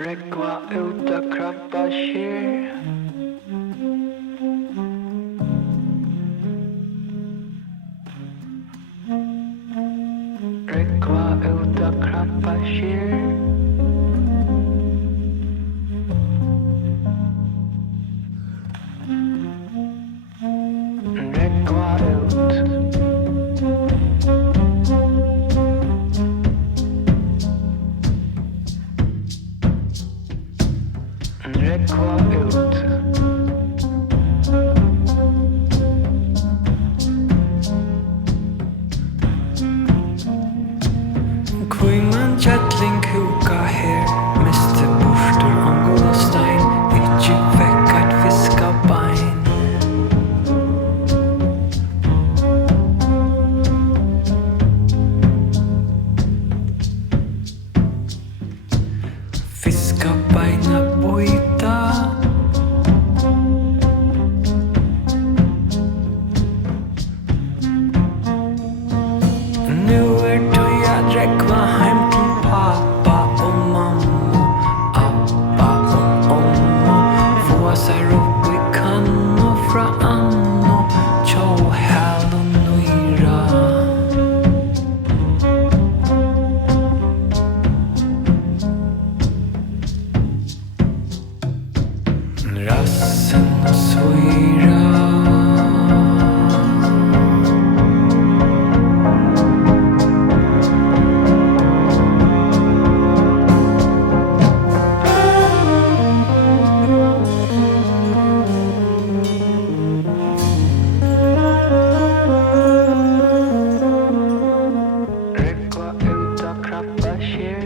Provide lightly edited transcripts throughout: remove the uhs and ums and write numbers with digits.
Rekva uta Krabbasker. Rekva uta Krabbasker. Rekva ut. Rekva ut. Kviman chatling huka her Mr. Borster Angola Stein Ikke vekk at fiska bein Fiska beina boita Nu du jag rekva hem till pappa och mamma Appa och omma Våsar upp i kanno fra anno Tjo häl och nuira Rassen och svira Rekva uta Krabbasker.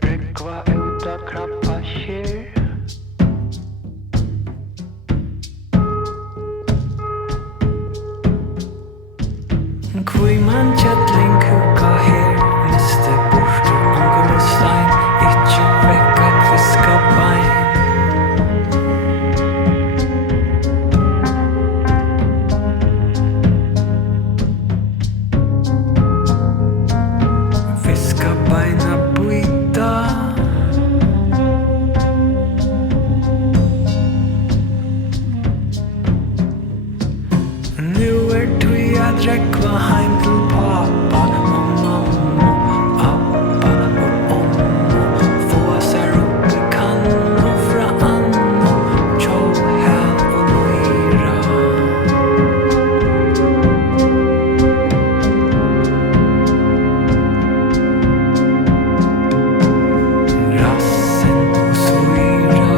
Rekva uta Krabbasker. Kviman chatling huka her Mr. Borster Angola Stein Ikke vekk at fiska bein Fiska beina boita Nu du jag rekva hem till pappa och mamma Appa och omma Våsar upp i kanno fra anno Tjo häl och nuira Rassen och svira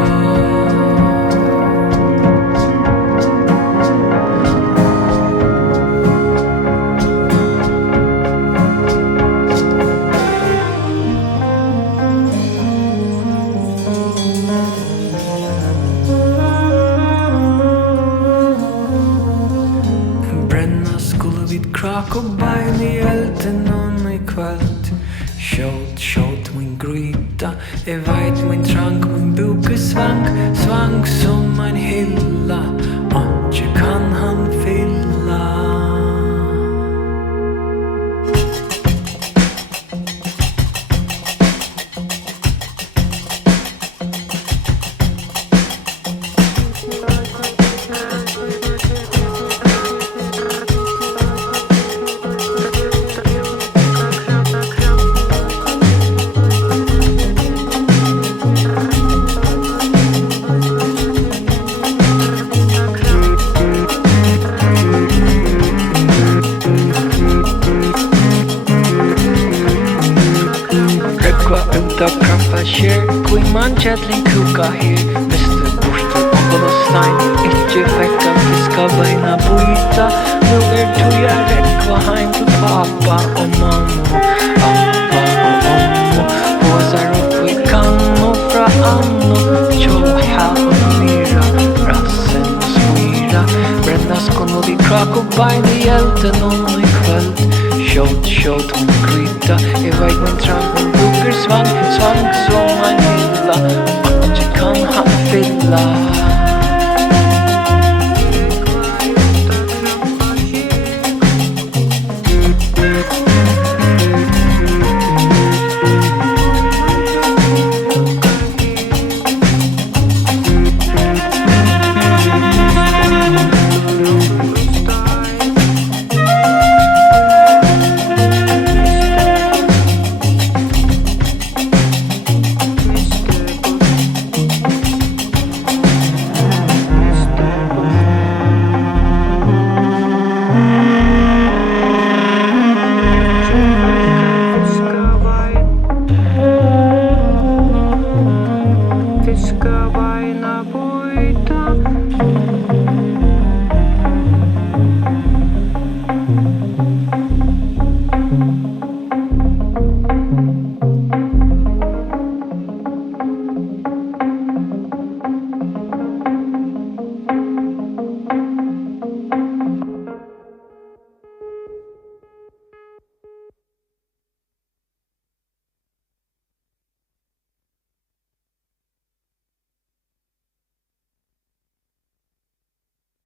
Bränna skulle vid krak och bein i elden och i kvällt Kjot min gryta Jag vet min trank, min buk är svank Svank som en hylla Antje kan han fylla uta Krabbasker. Kviman chatling huka her Mr. Borster Angola Stein Ikke vekk at fiska beina boita Nu du jag rekva hem till pappa och mamma Appa och omma Våsar upp i kanno fra anno Tjo häl bein I elden og I kvöld Skjót hún grýta Ég veit min trang hún brukar svang som ein hylla Ikke kan han fylla Fiska væna búi